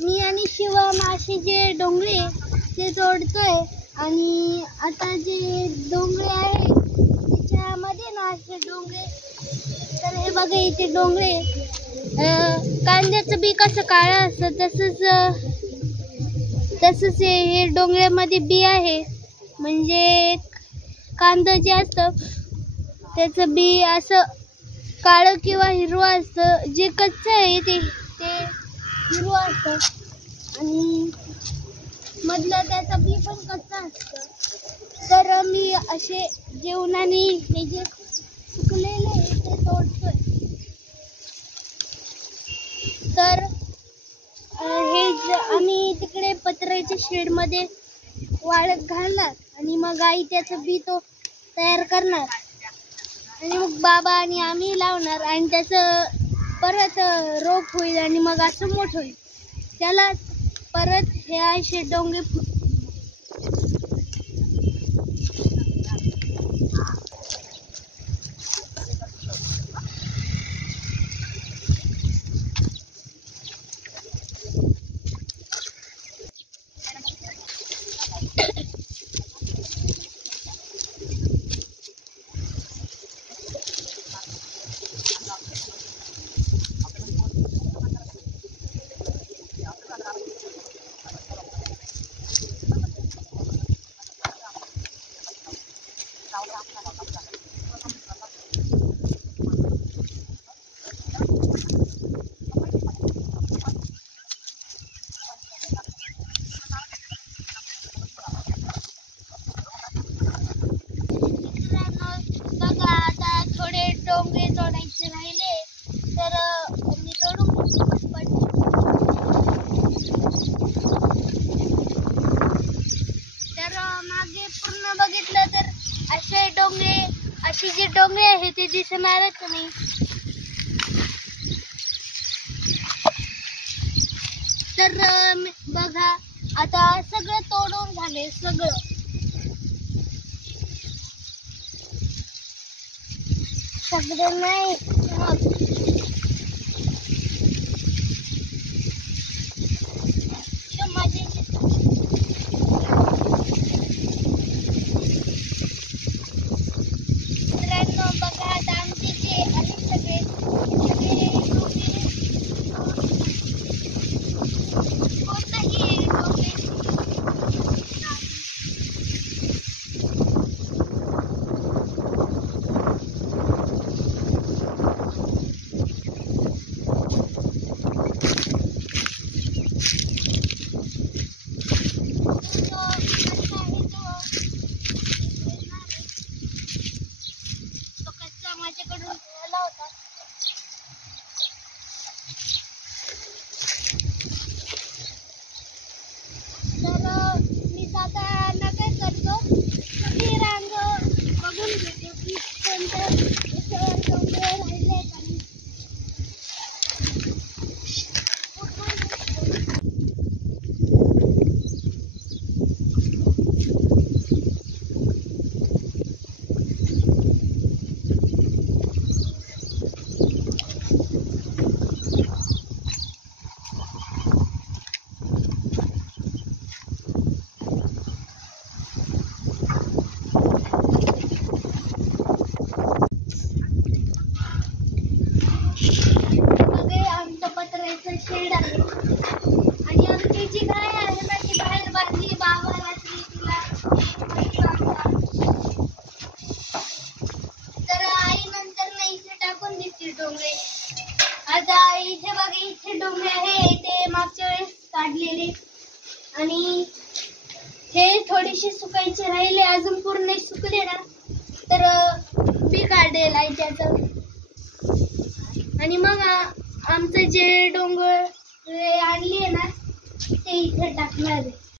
मी आणि शिवम असे जे डोंगरे ते तोडतोय आणि आता जे डोंगरे आहे त्याच्यामध्ये ना असे डोंगरे, तर हे बघा इथे डोंगरे, कांद्याचं बी कसं काळं असतं तसंच हे डोंगऱ्यामध्ये बी आहे. म्हणजे कांदा जे असतं त्याचं बी असं काळं किंवा हिरवं असतं. जे कच्चं आहे ते हिरवं असतं आणि मधलं त्याचं बी पण कच्चं असतं. तर मी असे जेवणाने हे जे सुकलेले आहे ते तोडतोय. तर हे आम्ही तिकडे पत्र्याच्या शेडमध्ये वाळत घालणार आणि मग आई त्याचं बी तो तयार करणार आणि मग बाबा आणि आम्ही लावणार आणि त्याचं परत रोप होईल आणि मग असं मोठं होईल. त्याला परत हे असे डोंगरे डोंगरे तोडायचे राहिले तर मी तोडून तर मागे पूर्ण बघितलं तर असे डोंगरे, अशी जी डोंगरे आहे ते दिसणारच नाही. तर बघा आता सगळं तोडून झाले, सगळं नाही. मित्रांनो बघा आता आमचे जे आले सगळे माझ्याकडून ठेवला होता. तर मी जाताना काय करतो, सगळी रांग बघून घेतो की कोणत्या डोंगर राहिले का नाही. शेड आहे आणि आमची जी गाय आहे ना ती बाहेर बांधली. बाबा रात्री तिला तर आई नंतर नाही इथे टाकून देते डोंगरे. आता इथे बघा इथे डोंगरे आहे ते मागच्या वेळेस काढलेले आणि हे थोडेसे सुकायचे राहिले, अजून पूर्ण सुकले ना तर बी काढेल आहे त्याचं आणि मग आमचं जे डोंगर आणली आहे ना ते इथे टाकणार आहे.